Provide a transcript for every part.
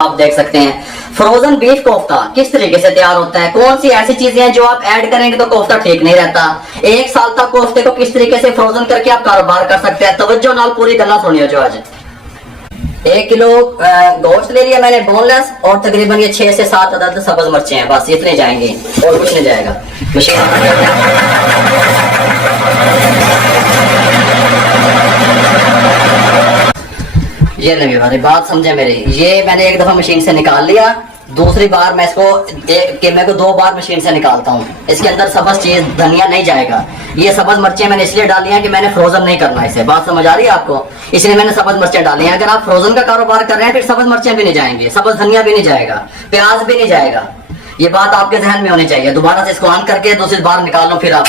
आप देख सकते हैं फ्रोजन बीफ कोफ्ता किस तरीके से तैयार होता है। कौन सी ऐसी चीजें हैं जो आप ऐड करेंगे तो कोफ्ता ठीक नहीं रहता। एक साल तक कोफ्ते को किस तरीके से फ्रोजन करके आप कारोबार कर सकते हैं। तवज्जो नाल पूरी गल्ला सुनियो जो आज 1 किलो गोश्त ले लिया मैंने बोनलेस और तकरीबन ये 6 से 7 अदद सब्ज मिर्चें हैं, बस इतने जाएंगे और कुछ नहीं जाएगा। ये नहीं वाली बात समझे मेरी, ये मैंने एक दफा मशीन से निकाल लिया, दूसरी बार मैं इसको मैं को 2 बार मशीन से निकालता हूँ। इसके अंदर सब्ज चीज धनिया नहीं जाएगा। ये सब्ज मिर्चें मैंने इसलिए डाली हैं कि मैंने फ्रोजन नहीं करना इसे, बात समझ आ रही है आपको, इसलिए मैंने सब्ज मिर्चें डाली हैं। अगर आप फ्रोजन का कारोबार कर रहे हैं फिर सब्ज मिर्चें भी नहीं जाएंगे, सब्ज धनिया भी नहीं जाएगा, प्याज भी नहीं जाएगा। ये बात आपके जहन में होनी चाहिए। दोबारा से इसको ऑन करके दूसरी बार निकाल लो फिर आप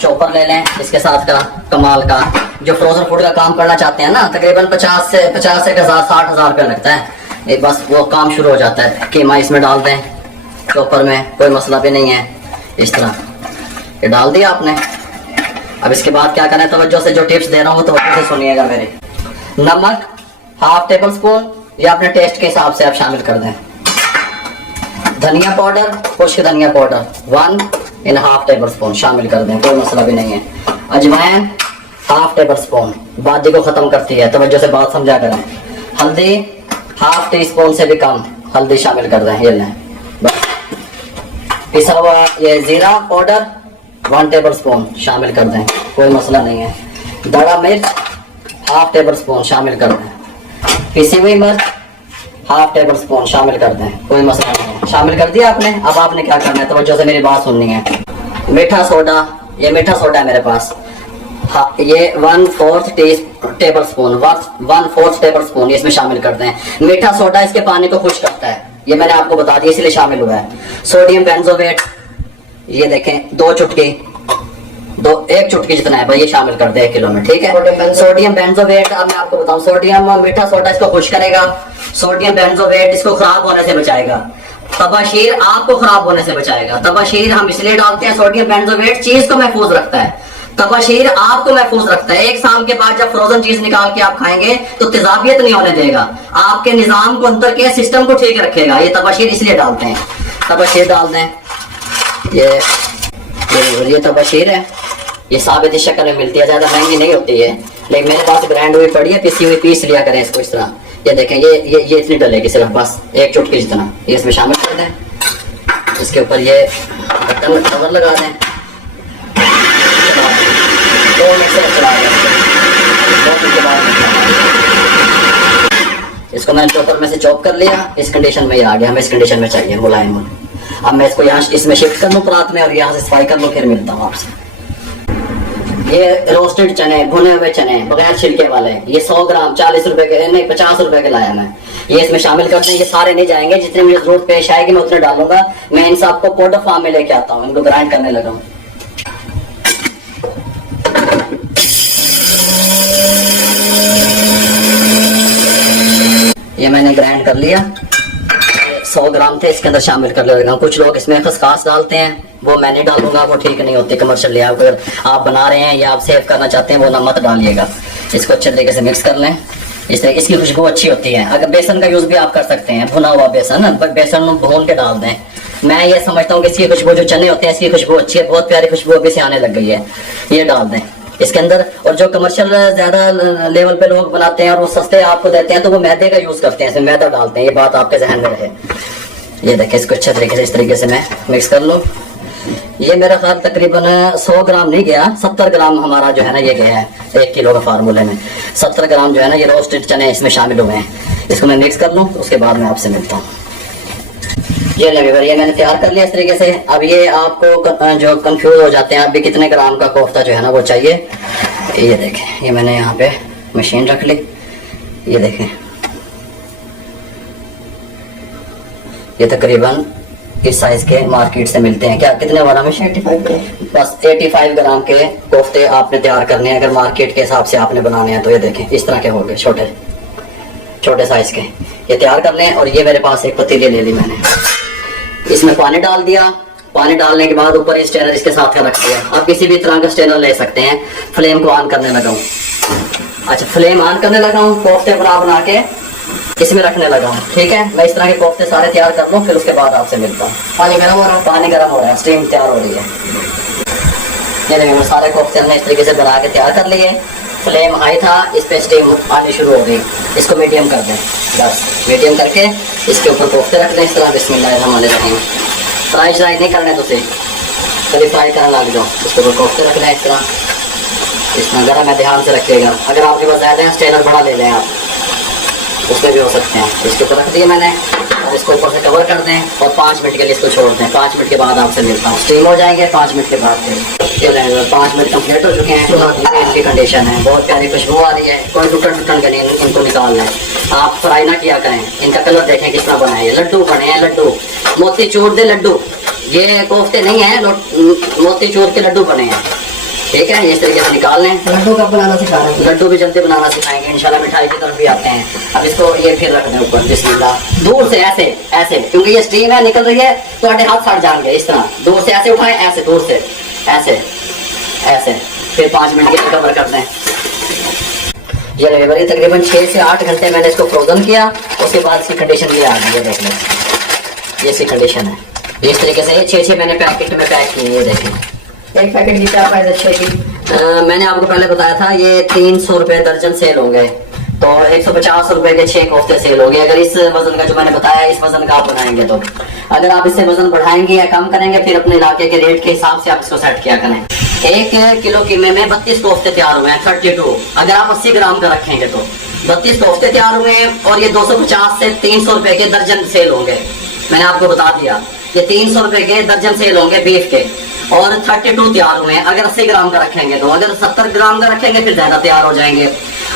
चॉपर ले लें। इसके साथ का कमाल का जो फ्रोजन फूड का काम करना चाहते हैं ना, तकरीबन 50 से 60,000 रुपया लगता है। एक बस वो काम शुरू हो जाता है। कीमा इसमें डाल दें चॉपर में, कोई मसला भी नहीं है। इस तरह ये डाल दिया आपने। अब इसके बाद क्या करना है, तवज्जो से जो टिप्स दे रहा हूँ तो से सुनिएगा मेरे। नमक 1/2 टेबल स्पून या अपने टेस्ट के हिसाब से आप शामिल कर दें। धनिया पाउडर, खुश्क धनिया पाउडर 1.5 टेबल स्पून शामिल कर दें, कोई मसला भी नहीं है। अजवाइन 1/2 टेबल स्पून, बादी को खत्म करती है, तवज्जो से बात समझा करें। हल्दी 1/2 टीस्पून से भी कम हल्दी शामिल कर दें। ये लें पिसा हुआ ये जीरा पाउडर 1 टेबल स्पून शामिल कर दें, कोई मसला नहीं है। दड़ा मिर्च 1/2 टेबल स्पून शामिल कर दें। पिसी हुई मिर्च 1/2 टेबल स्पून शामिल कर दें, कोई मसला नहीं है। शामिल कर दिया आपने। अब आपने क्या करना है, तवज्जो से मेरी बात सुननी है। मीठा सोडा, ये मीठा सोडा है मेरे पास, हाँ, ये 1/4 टेबल स्पून 1/4 टेबल स्पून इसमें शामिल कर दें। मीठा सोडा इसके पानी को खुश करता है, ये मैंने आपको बता दिया इसलिए शामिल हुआ है। सोडियम बेंजोएट, ये देखें 2 चुटकी, 1 चुटकी जितना है भाई, ये शामिल कर दे 1 किलो में, ठीक है। सोडियम बेंजोएट, अब मैं आपको बताऊं, सोडियम मीठा सोडा इसको खुश करेगा, सोडियम बेंजोएट इसको खराब होने से बचाएगा, तबाशीर आपको खराब होने से बचाएगा। तबाशीर हम इसलिए डालते हैं, सोडियम बेंजोएट चीज को महफूज रखता है, तबाशीर आपको महफूज रखता है। 1 साल के बाद जब फ्रोजन चीज निकाल के आप खाएंगे तो तेजाबियत नहीं होने देगा, आपके निजाम को, अंदर के सिस्टम को ठीक रखेगा। ये तबाशीर इसलिए डालते हैं। तबाशीर डाल दें, ये तबाशीर है, ये साबित शक्ल में मिलती है, ज्यादा महंगी नहीं होती है, लेकिन मेरे पास ब्रांड हुई पड़ी है, पिसी हुई पीस लिया करें इसको इस तरह। ये देखें, ये इतनी डलेगी सिर्फ, बस 1 चुटकी जितना, ये इसमें शामिल कर दें। इसके ऊपर ये बटन कवर लगा दें, 2 मिनट से चला दें। इसको मैंने चॉपर में से चॉप कर लिया, इस कंडीशन में ये आ गया, हमें इस कंडीशन में चाहिए मुलायम। अब मैं इसको यहाँ इसमें शिफ्ट कर लूँ परात में और यहाँ से सफाई कर लूँ, फिर मिलता हूँ आपसे। ये रोस्टेड चने, भुने हुए चने बगैर छिलके वाले, ये 100 ग्राम 40 रुपए के, नहीं 50 रुपए के लाया मैं, ये इसमें शामिल कर दें। ये सारे नहीं जाएंगे, जितने मुझे जरूरत पेश आएगी मैं उतने डालूंगा। मैं इन सबको पाउडर फॉर्म में लेके आता हूँ, इनको ग्राइंड करने लगा हूँ। ये मैंने ग्राइंड कर लिया, 100 ग्राम थे, इसके अंदर शामिल कर लेगा। कुछ लोग इसमें खसखस डालते हैं, वो मैं नहीं डालूंगा, वो ठीक नहीं होती कमर्शियल। अगर आप बना रहे हैं या आप सेव करना चाहते हैं वो ना मत डालिएगा। इसको अच्छे तरीके से मिक्स कर लें, इस तरह इसकी खुशबू अच्छी होती है। अगर बेसन का यूज भी आप कर सकते हैं, भुना हुआ बेसन, बेसन भून के डाल दें। मैं ये समझता हूँ कि इसकी खुशबू, जो चने होते हैं इसकी खुशबू अच्छी है, बहुत प्यारी खुशबू अभी से आने लग गई है, ये डाल दें इसके अंदर। और जो कमर्शियल ज्यादा लेवल पे लोग बनाते हैं और वो सस्ते आपको देते हैं तो वो मैदे का यूज करते हैं, इसमें मैदा डालते हैं, ये बात आपके जहन में रहे। ये देखिए, इसको अच्छे तरीके से इस तरीके से मैं मिक्स कर लूँ। ये मेरा ख्याल तकरीबन 100 ग्राम नहीं गया, 70 ग्राम हमारा जो है ना ये गया है 1 किलो का फार्मूले में। 70 ग्राम जो है ना ये रोस्टेड चने इसमें शामिल हुए हैं। इसको मैं मिक्स कर लूँ, उसके बाद मैं आपसे मिलता हूँ। ये ये मैंने तैयार कर लिया इस तरीके से। अब ये आपको जो कंफ्यूज हो जाते हैं, अभी कितने ग्राम का कोफ्ता जो है ना वो चाहिए, ये देखें, ये मैंने यहाँ पे मशीन रख ली, ये देखें, ये तकरीबन इस साइज के मार्केट से मिलते हैं। क्या कितने वाला मशीन? 85 ग्राम। बस 85 ग्राम के कोफ्ते आपने तैयार करने हैं। अगर मार्केट के हिसाब से आपने बनाने हैं तो ये देखें इस तरह के हो गए, छोटे छोटे साइज के, ये तैयार कर लें। और ये मेरे पास एक पतीली ले ली मैंने, इसमें पानी डाल दिया। पानी डालने के बाद ऊपर स्टेनर इसके साथ का रख दिया। आप किसी भी तरह का स्टेनर ले सकते हैं। फ्लेम को ऑन करने लगा हूँ। अच्छा फ्लेम ऑन करने लगा हूँ, कोफ्ते बना के इसमें रखने लगा हूँ। ठीक है, मैं इस तरह के कोफ्ते सारे तैयार कर लूँ, फिर उसके बाद आपसे मिलता हूँ। पानी गर्म हो रहा है, पानी गर्म हो रहा है, स्टीम तैयार हो रही है। ये देखिए सारे कोफ्ते हमने इस तरीके से बना के तैयार कर लिए। फ्लेम हाई था, इस पे स्टीम आनी शुरू हो गई। इसको मीडियम कर दें, बस मीडियम करके इसके ऊपर कोफ्ते रख दें इस तरह। बिस्मिल्लाहिर्रहमानिर्रहीम। फ्राई श्राई नहीं करने तुझे, कभी फ्राई करने लग जाओ। इसके ऊपर कोफ्ते रख दें इस तरह। इसमें गर्म है, ध्यान से रखिएगा। अगर आपके पास ज़्यादा है स्टेनर बड़ा ले लें आप, उसमें भी हो सकते हैं। इसके ऊपर रख दिए मैंने, और इसको ऊपर से कवर कर दें और 5 मिनट के लिए इसको छोड़ दें। 5 मिनट के बाद आपसे मिलता हूँ। स्टीम हो जाएंगे 5 मिनट के बाद। फिर 5 मिनट कंप्लीट हो चुके हैं। इनकी कंडीशन है, बहुत प्यारी खुशबू आ रही है। कोई टुटन का नहीं, इनको निकाल लें। आप फ्राई ना किया करें। इनका कलर देखें किस तरह बना है। लड्डू बने हैं, लड्डू मोती चूर दे लड्डू। ये कोफ्ते नहीं है, मोती चूर के लड्डू बने हैं। ठीक है, इस तरीके से निकाल लें। लड्डू कब बनाना सिखा रहे हैं? लड्डू भी जल्दी बनाना सिखाएंगे इंशाल्लाह। मिठाई की तरफ भी आते हैं। अब इसको ये फिर रख दें ऊपर, बिस्मिल्लाह। दूर से ऐसे ऐसे, क्योंकि ये स्टीम है निकल रही है तो आटे हाथ सड़ जाएंगे। इस तरह दूर से ऐसे उठाएं, ऐसे दूर से ऐसे ऐसे। फिर 5 मिनट के लिए कवर कर दें। ये लेबर तकरीबन 6 से 8 घंटे मैंने इसको फ्रोजन किया। उसके बाद इसकी कंडीशन ये आ गई है, देख लें। ये इसकी कंडीशन है। इस तरीके से 6 मैंने पैकेट में पैक किए। ये देखें, एक पैकेट की क्या प्राइस है? 6 की मैंने आपको पहले बताया था ये 300 रुपए दर्जन सेल होंगे, तो 150 रुपए के 6 कोफ्ते सेल हो गए। अगर इस वजन का जो मैंने बताया इस वजन का आप बनाएंगे तो, अगर आप इससे वजन बढ़ाएंगे या कम करेंगे फिर अपने इलाके के रेट के हिसाब से आप इसको सेट किया करें। 1 किलो कीमे में 32 कोफ्ते तैयार हुए हैं, 32। अगर आप 80 ग्राम का रखेंगे तो 32 कोफ्ते तैयार हुए हैं। और ये 250 से 300 रुपए के दर्जन सेल होंगे। मैंने आपको बता दिया ये 300 रुपए के दर्जन सेल होंगे बीफ के। और 32 तैयार हुए हैं अगर 80 ग्राम का रखेंगे तो। अगर 70 ग्राम का रखेंगे फिर ज्यादा तैयार हो जाएंगे।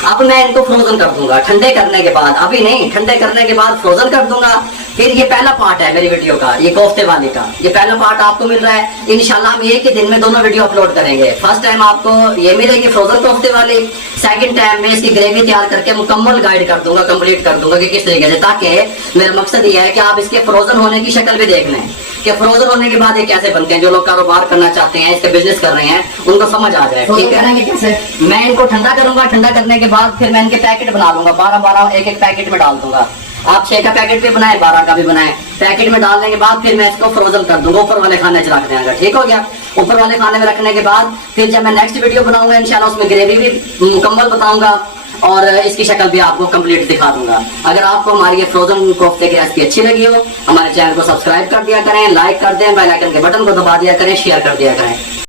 अब मैं इनको फ्रोजन कर दूंगा ठंडे करने के बाद, अभी नहीं, ठंडे करने के बाद फ्रोजन कर दूंगा। फिर ये पहला पार्ट है मेरी वीडियो का, ये कोफ्ते वाली का ये पहला पार्ट आपको मिल रहा है। इंशाल्लाह हम एक ही दिन में दोनों वीडियो अपलोड करेंगे। फर्स्ट टाइम आपको ये मिलेगी फ्रोजन कोफ्ते वाली, सेकंड टाइम में इसकी ग्रेवी तैयार करके मुकम्मल गाइड कर दूंगा, कंप्लीट कर दूंगा कि किस तरीके से, ताकि मेरा मकसद ये है कि आप इसके फ्रोजन होने की शक्ल भी देख लें कि फ्रोजन होने के बाद ये कैसे बनते हैं। जो लोग कारोबार करना चाहते हैं, इसका बिजनेस कर रहे हैं, उनको समझ आ जाए। ठीक है, कैसे? मैं इनको ठंडा करूंगा, ठंडा करने के बाद फिर मैं इनके पैकेट बना लूंगा। 12 एक पैकेट में डाल दूंगा। आप 6 का पैकेट भी बनाए, 12 का भी बनाए। पैकेट में डालने के बाद फिर मैं इसको फ्रोजन कर दूंगा, ऊपर वाले खाने रख देंगे। ठीक हो गया। ऊपर वाले खाने में रखने के बाद फिर जब मैं नेक्स्ट वीडियो बनाऊंगा इंशाल्लाह उसमें ग्रेवी भी मुकम्मल बताऊंगा और इसकी शक्ल भी आपको कंप्लीट दिखा दूंगा। अगर आपको हमारी ये फ्रोजन कोफ्ते की रेसिपी अच्छी लगी हो, हमारे चैनल को सब्सक्राइब कर दिया करें, लाइक कर दें, बेल आइकन के बटन को दबा दिया करें, शेयर कर दिया करें।